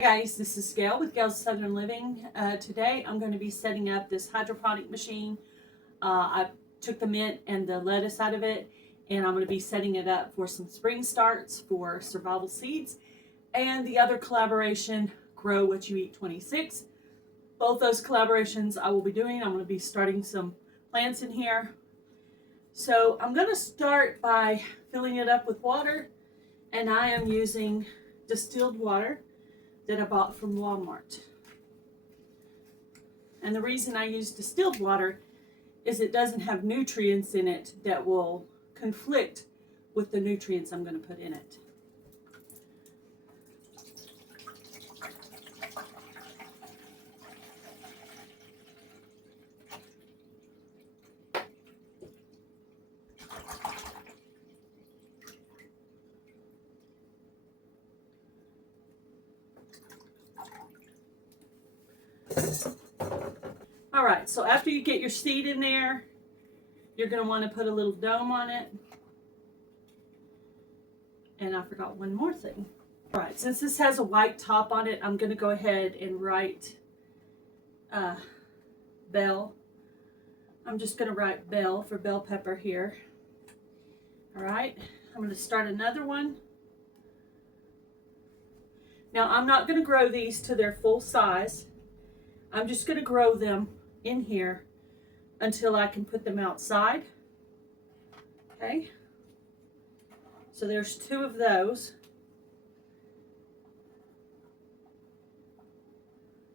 Hey guys, this is Gail with Gail's Southern Living. Today I'm going to be setting up this hydroponic machine. I took the mint and the lettuce out of it, and I'm going to be setting it up for some spring starts for survival seeds and the other collaboration, Grow What You Eat 26. Both those collaborations I will be doing. I'm going to be starting some plants in here. So I'm going to start by filling it up with water, and I am using distilled water that I bought from Walmart. And the reason I use distilled water is it doesn't have nutrients in it that will conflict with the nutrients I'm going to put in it. All right, so after you get your seed in there, you're going to want to put a little dome on it. And I forgot one more thing. All right, since this has a white top on it, I'm going to go ahead and write bell. I'm just going to write bell for bell pepper here. All right, I'm going to start another one. Now, I'm not going to grow these to their full size. I'm just going to grow them in here until I can put them outside. Okay, so there's two of those.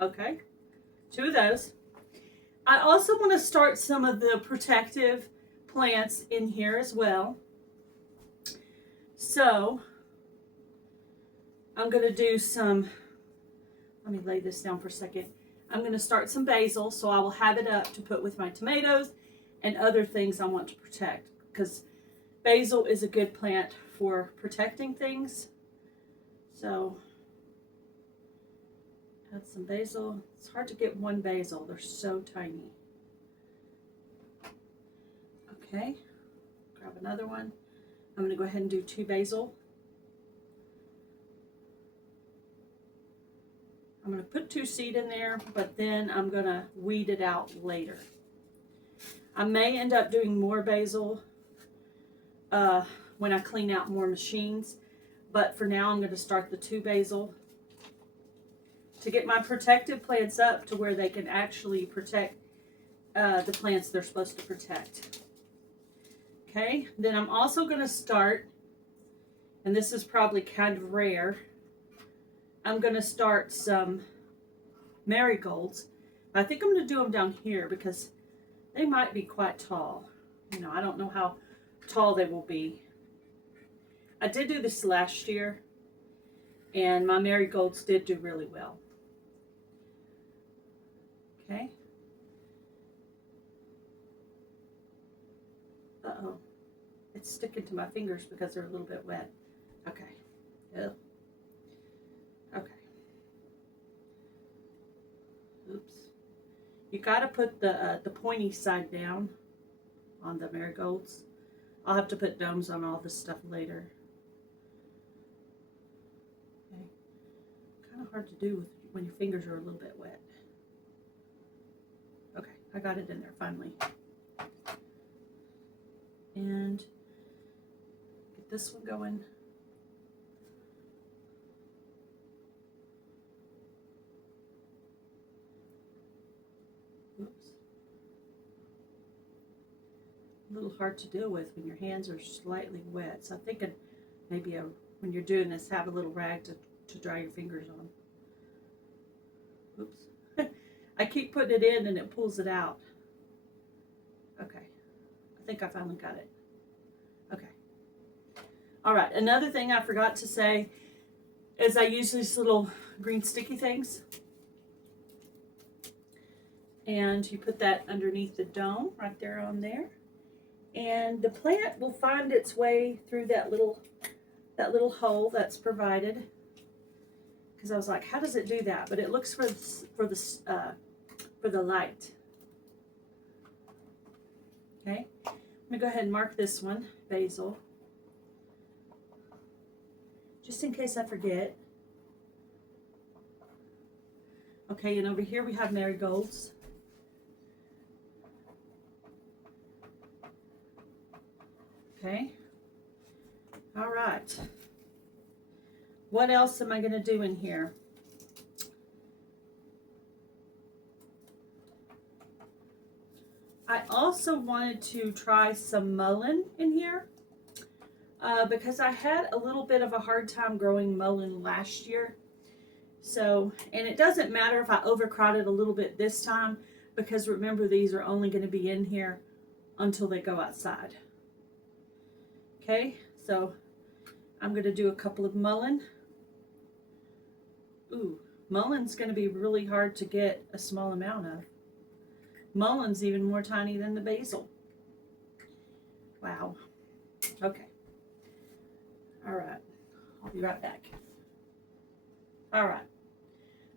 Okay, two of those. I also want to start some of the protective plants in here as well. So I'm going to do some, let me lay this down for a second. I'm going to start some basil, so I will have it up to put with my tomatoes and other things I want to protect, because basil is a good plant for protecting things. So add some basil. It's hard to get one basil. They're so tiny. Okay, grab another one. I'm going to go ahead and do two basil. I'm going to put two seed in there, but then I'm going to weed it out later. I may end up doing more basil when I clean out more machines, but for now I'm going to start the two basil to get my protective plants up to where they can actually protect the plants they're supposed to protect. Okay, then I'm also going to start, and this is probably kind of rare, I'm going to start some marigolds. I think I'm going to do them down here because they might be quite tall. You know, I don't know how tall they will be. I did do this last year, and my marigolds did do really well. Okay. Uh-oh. It's sticking to my fingers because they're a little bit wet. Okay. Ugh. Okay. Oops. You got to put the pointy side down on the marigolds. I'll have to put domes on all this stuff later. Okay. Kind of hard to do when your fingers are a little bit wet. Okay, I got it in there finally. And get this one going. Oops. A little hard to deal with when your hands are slightly wet. So I'm thinking maybe when you're doing this, have a little rag to dry your fingers on. Oops. I keep putting it in and it pulls it out. Okay. I think I finally got it. Okay. All right. Another thing I forgot to say is I use these little green sticky things. And you put that underneath the dome right there on there. And the plant will find its way through that little hole that's provided. Because I was like, how does it do that? But it looks for the light. Okay, I'm gonna go ahead and mark this one, basil, just in case I forget. Okay, and over here we have marigolds. Okay. All right. What else am I going to do in here? I also wanted to try some mullein in here because I had a little bit of a hard time growing mullein last year. So, and it doesn't matter if I overcrowd it a little bit this time, because remember, these are only going to be in here until they go outside. Okay, so I'm going to do a couple of mullein. Ooh, mullein's going to be really hard to get a small amount of. Mullein's even more tiny than the basil. Wow. Okay. All right. I'll be right back. All right.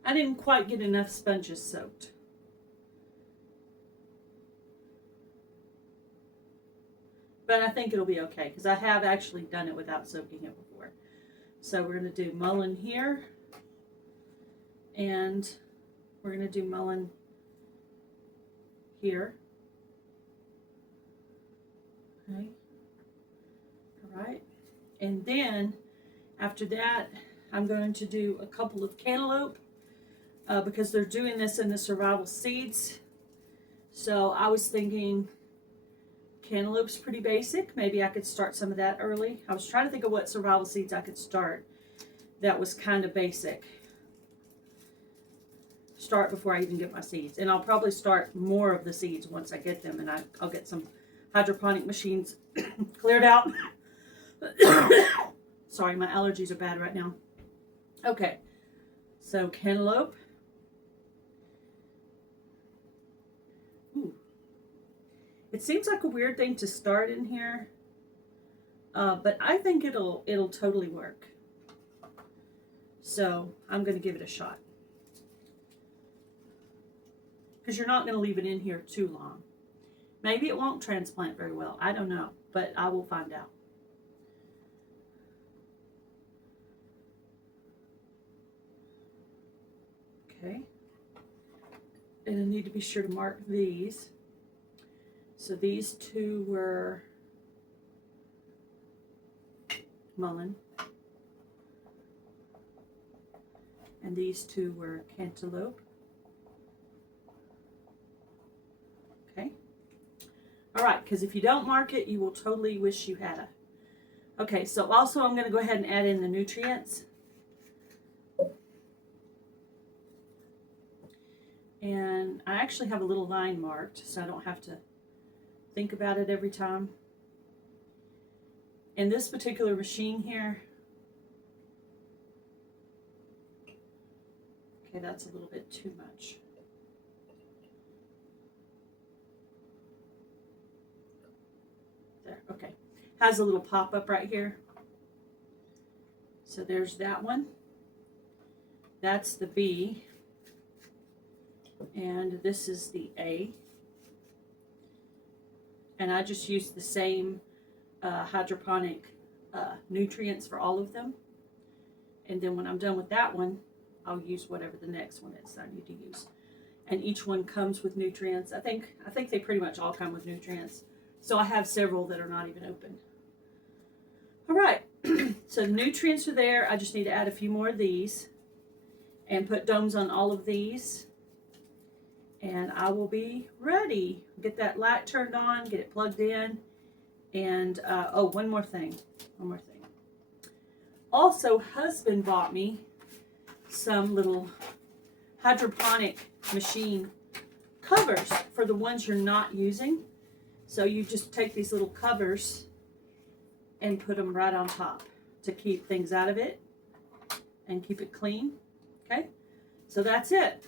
I didn't quite get enough sponges soaked. But I think it'll be okay because I have actually done it without soaking it before. So we're going to do mullein here. And we're going to do mullein here. Okay. All right. And then after that, I'm going to do a couple of cantaloupe because they're doing this in the survival seeds. So I was thinking cantaloupe's pretty basic. Maybe I could start some of that early. I was trying to think of what survival seeds I could start that was kind of basic. Start before I even get my seeds. And I'll probably start more of the seeds once I get them, and I'll get some hydroponic machines cleared out. Sorry, my allergies are bad right now. Okay, so cantaloupe. Ooh. It seems like a weird thing to start in here, but I think it'll totally work. So I'm going to give it a shot. Because you're not going to leave it in here too long. Maybe it won't transplant very well. I don't know, but I will find out. Okay. And I need to be sure to mark these. So these two were mullein. And these two were cantaloupe. Okay. All right, because if you don't mark it, you will totally wish you had it. Okay, so also I'm going to go ahead and add in the nutrients. And I actually have a little line marked, so I don't have to think about it every time. In this particular machine here, okay, that's a little bit too much. There, okay. Has a little pop-up right here. So there's that one. That's the B. And this is the A. And I just use the same hydroponic nutrients for all of them. And then when I'm done with that one, I'll use whatever the next one is that I need to use. And each one comes with nutrients. I think they pretty much all come with nutrients. So I have several that are not even open. All right, so nutrients are there. I just need to add a few more of these and put domes on all of these. And I will be ready. Get that light turned on, get it plugged in. And, oh, one more thing. Also, husband bought me some little hydroponic machine covers for the ones you're not using. So you just take these little covers and put them right on top to keep things out of it and keep it clean. Okay, so that's it.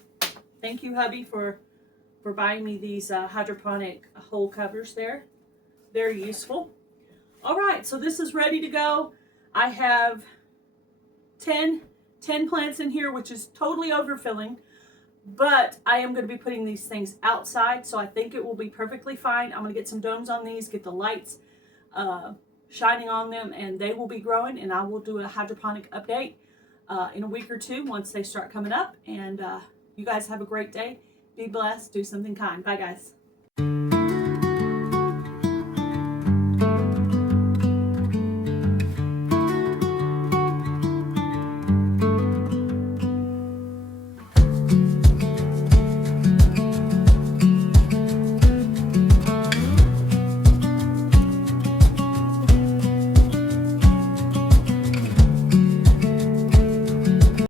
Thank you, hubby, for buying me these hydroponic hole covers there. Very useful. All right, so this is ready to go. I have 10 plants in here, which is totally overfilling, but I am going to be putting these things outside, so I think it will be perfectly fine. I'm going to get some domes on these, get the lights shining on them, and they will be growing, and I will do a hydroponic update in a week or two once they start coming up, and You guys have a great day. Be blessed. Do something kind. Bye, guys.